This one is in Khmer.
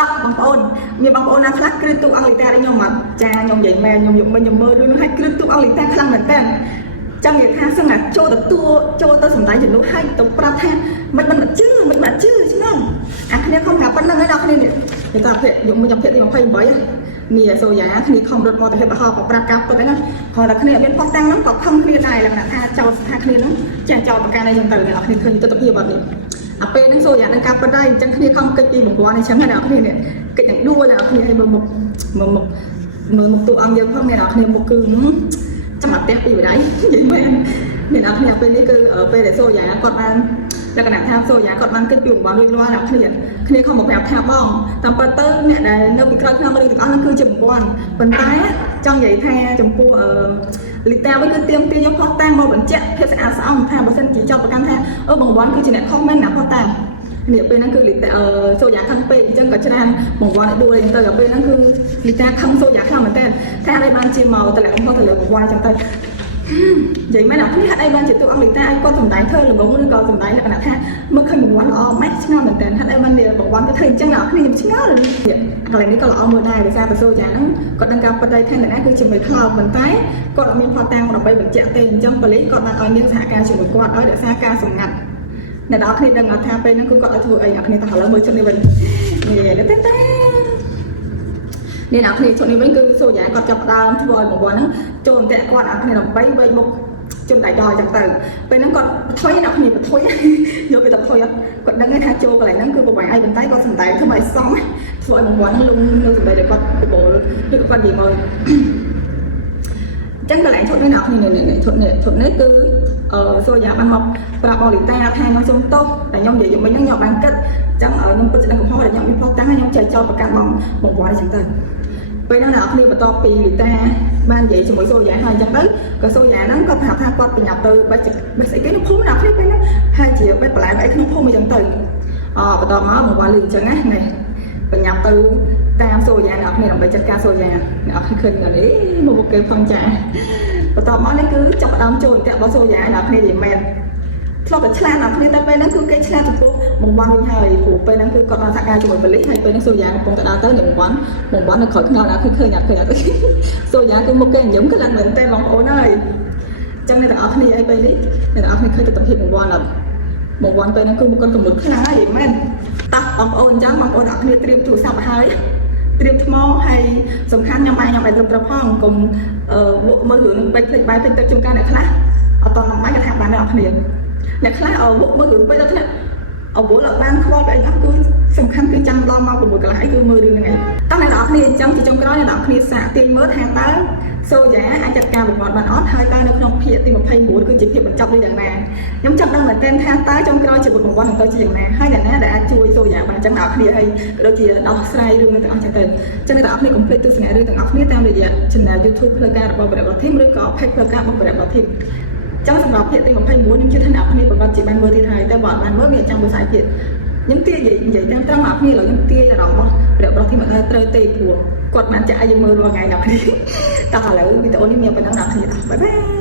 តោះបងប្អូនមានបងប្អូនណាខ្លះគ្រឿទូអង់គ្លេសតែខ្ញុំអត់ចាខ្ញុំនិយាយមែនខ្ញុំយកមិញខ្ញុំមើលរឿងនោះឲ្យគ្រឿទូអង់គ្លេសតែខ្លាំងមែនតើចាំនិយាយថាសឹងតែចូលទៅសំដាយជំនួសឲ្យទៅប្រាប់ថាមិនជឿឆ្នាំអាគ្នាខំប្រាប់ប៉ុណ្្នឹងហើយដល់គ្នានេះគេថាភាគយកមួយភាគទី28នេះសូយ៉ាគ្នាខំរត់មកទៅហេតុបហោប្រាប់ការពុតហ្នឹងហើយដល់គ្នាមានផុសតាំងហ្នឹងក៏ខំគ្នាដែរលក្ខណៈថាចោលថាគ្នាហ្នឹងចាចោលប្រការអីចឹងទៅអ្នកគ្នាឃើញទស្សនវិជ្ជាបាត់នេះអាពេលហ្នឹងសូយ៉ានឹងការពុតដែរអញ្ចឹងគ្នាខំកិច្ចពីបង្គាប់អញ្ចឹងហើយអ្នកគ្នានេះកិច្ចនឹងដួលអ្នកគ្នាឲ្យមើលមុខតួអង្គយើងផងអ្នកគ្នាមុខគឺចាំតែផ្ទះពីបដៃនិយាយមែនអ្នកគ្នាពេលនេះគឺពេលដែលសូយ៉ាគាត់បានលក្ខណៈថាសូយ៉ាគាត់បានគិតពីបំណងរួចរាល់អ្នកគ្នាខំមកប្រាប់ថាបងតាមពិតទៅអ្នកដែលនៅពីក្រោយក្នុងរឿងទាំងអស់ហ្នឹងគឺជាបំណងប៉ុន្តែចង់និយាយថាចំពោះលីតាវិញគឺទៀមខ្ញុំផុសតាំងមកបញ្ជាក់ភាពស្អាតស្អំថាបើសិនជាចោទប្រកាន់ថាបងវ៉ាន់គឺជាអ្នកខុសមែនណាផុសតាំងនេះពេលហ្នឹងគឺលីតាសូយ៉ាខឹងពេកអញ្ចឹងក៏ច្រើនបងវ៉ាន់ឲ្យដួលអញ្ចឹងទៅដល់ពេលហ្នឹងគឺលីតាខឹងសូយ៉ាខ្លាំងមែនតើថាឲ្យបានជាមកតម្លាក់កំហុសទៅលើបងវ៉ាន់អញ្ចឹងទៅនិយាយមែនអ្នកគ្នាហេតុអីបានជាទូអង់គ្លេសតែឲ្យគាត់សំដែងធ្វើល្ងងឬក៏សំដែងលក្ខណៈថាមើលឃើញបងវ៉ាន់ល្អម៉េចឆ្ងល់មែនតើហេតុអីបានបងវ៉ាន់ទៅធ្វើអញ្ចឹងអ្នកគ្នាខ្ញុំឆ្ងល់កន្លែងនេះក៏ល្អមើលដែរដោយសារតែសូយ៉ាហ្នឹងគាត់ដឹងការពិតដែរថាអ្នកណាគឺជាមេខ្លោបប៉ុន្តែគាត់អត់មានផតតាំងដើម្បីបញ្ជាក់ទេអញ្ចឹងប៉ូលីសគាត់បានឲ្យនាងសហការជាមួយគាត់ឲ្យរក្សាការសម្ងាត់អ្នកនរគ្នាដឹងថាពេលហ្នឹងគឺគាត់ឲ្យធ្វើអីអ្នកគ្នាតែឥឡូវមើលជិតនេះវិញនេះតែនេះអ្នកគ្នាជន់នេះវិញគឺសូយ៉ាគាត់ចាប់ដើមធ្វើឲ្យបងវ៉ាន់ហ្នឹងចូលអន្ទាក់គាត់អ្នកគ្នាដើម្បីវេមុខជន់ដៃដល់អញ្ចឹងទៅពេលហ្នឹងគាត់បន្ថយអ្នកគ្នាបន្ថយយកគេទៅបន្ថយគាត់ដឹងថាចូលកន្លែងហ្នឹងគឺប្រវាយឯងប៉ុន្តែគាត់សំដែងធ្វើឲ្យសងធ្វើឲ្យបងវ៉ាន់ហ្នឹងលងនៅសំដែងដែលគាត់បបោលឬគាត់និយាយមកចឹងកន្លែងឈុតនេះអ្នកគ្នានេះឈុតនេះគឺសូយ៉ាបានមកប្រាប់បងលីតាថាខ្ញុំសុំទោសតែខ្ញុំនិយាយមិញហ្នឹងខ្ញុំបានគិតអញ្ចឹងខ្ញុំពិតជាដឹងកំហុសដែលខ្ញុំមានផុសតាំងខ្ញុំចែកចោលប្រកាន់បងវ៉ាន់អញ្ចឹងទៅពេលហ្នឹងអ្នកគ្នាបន្ទាប់ពីលីតាបាននិយាយជាមួយសូយ៉ាហើយអញ្ចឹងទៅក៏សូយ៉ាហ្នឹងក៏ប្រាប់ថាគាត់ប្រញាប់ទៅបេះស្អីគេក្នុងភូមិអ្នកគ្នាពេលហ្នឹងហើយជាបេះបន្លែអីក្នុងភូមិអញ្ចឹងទៅបន្ទាប់មកបងវ៉ាន់លឺអញ្ចឹងណាប្រញាប់ទៅតាមសូយ៉ាអ្នកគ្នាដើម្បីចាត់ការសូយ៉ាអ្នកគ្នាឃើញនេះមកគេផងចាបន្ទាប់មកនេះគឺចាប់ផ្ដើមចូលអន្ទាក់របស់សូយ៉ាអ្នកគ្នានិយាយមែនធ្លាប់តែឆ្លាតអ្នកគ្នាទៅពេលហ្នឹងគឺគេឆ្លាតចំពោះបងវ៉ាន់វិញហើយព្រោះពេលហ្នឹងគឺគាត់បានសហការជាមួយប៉ូលីសហើយពេលហ្នឹងសូយ៉ាកំពុងតែដើរទៅនឹងបងវ៉ាន់នៅក្រោយខ្នងអ្នកឃើញសូយ៉ាគឺមុខគេញញឹមខ្លាំងមែនតើបងប្អូនហើយអញ្ចឹងអ្នកទាំងអស់គ្នាអីពេលនេះអ្នកទាំងអស់គ្នាឃើញទស្សនវិជ្ជាបងវ៉ាន់អត់បងវ៉ាន់ពេលហ្នឹងគឺគាត់កំណត់ខ្លាំងហើយមែនតោះបងប្អូនអញ្ចឹងបងប្អូនអ្នកគ្នាត្រៀមទូរស័ព្ទឲ្យត្រៀមថ្មហើយសំខាន់ខ្ញុំបាយត្រឹមត្រូវផងកុំមើលរឿងពេកភ្លេចបាយពេកទឹកចំការអ្នកខ្លះអត់តន់បាយក៏ថាបានអ្នកគ្នាអ្នកខ្លះមើលរឿងពេកដល់ថ្នាក់អវល់អត់បានខ្វល់ពីអីអស់គឺសំខាន់គឺចាំឡំមក6កន្លះអីគឺមើលរឿងហ្នឹងឯងតោះអ្នកនរគ្នាអញ្ចឹងជាចុងក្រោយអ្នកនរគ្នាសាកទាញមើលថាតើសូយ៉ាអាចចាត់ការបង្គាប់បានអត់ហើយតើនៅក្នុងភាគទី29គឺជាភាពបញ្ចប់ឬយ៉ាងណាខ្ញុំចង់ដឹងមែនទែនថាតើចុងក្រោយជាបង្គាប់នឹងទៅជាយ៉ាងណាហើយអ្នកណាដែលអាចជួយសូយ៉ាបានអញ្ចឹងអ្នកនរគ្នាហើយដូចជាដោះស្រាយរឿងទាំងអស់ចឹងទៅអញ្ចឹងអ្នកនរគ្នាកុំភ្លេចទស្សនារឿងទាំងអស់គ្នាតាមរយៈ Channel YouTube ផ្លូវការរបស់ Brand Team ឬក៏ Page ផ្លូវការរបស់ Brand Team ចឹងសម្រាប់ភាគទី29ខ្ញុំជឿថាអ្នកគ្នាប្រកាសជាបានមើលទៀតហើយតែបើអត់បានមើលមានចាំមើលសាយទៀតខ្ញុំទានិយាយតាមត្រង់អ្នកគ្នាឥឡូវខ្ញុំទាអារម្មណ៍របស់ព្រះប្រធានអត់ត្រូវទេព្រោះគាត់បានចាក់ឲ្យយើងមើលរាល់ថ្ងៃអ្នកគ្នាតោះឥឡូវវីដេអូនេះមានប៉ុណ្ណឹងអ្នកគ្នាបាយបាយ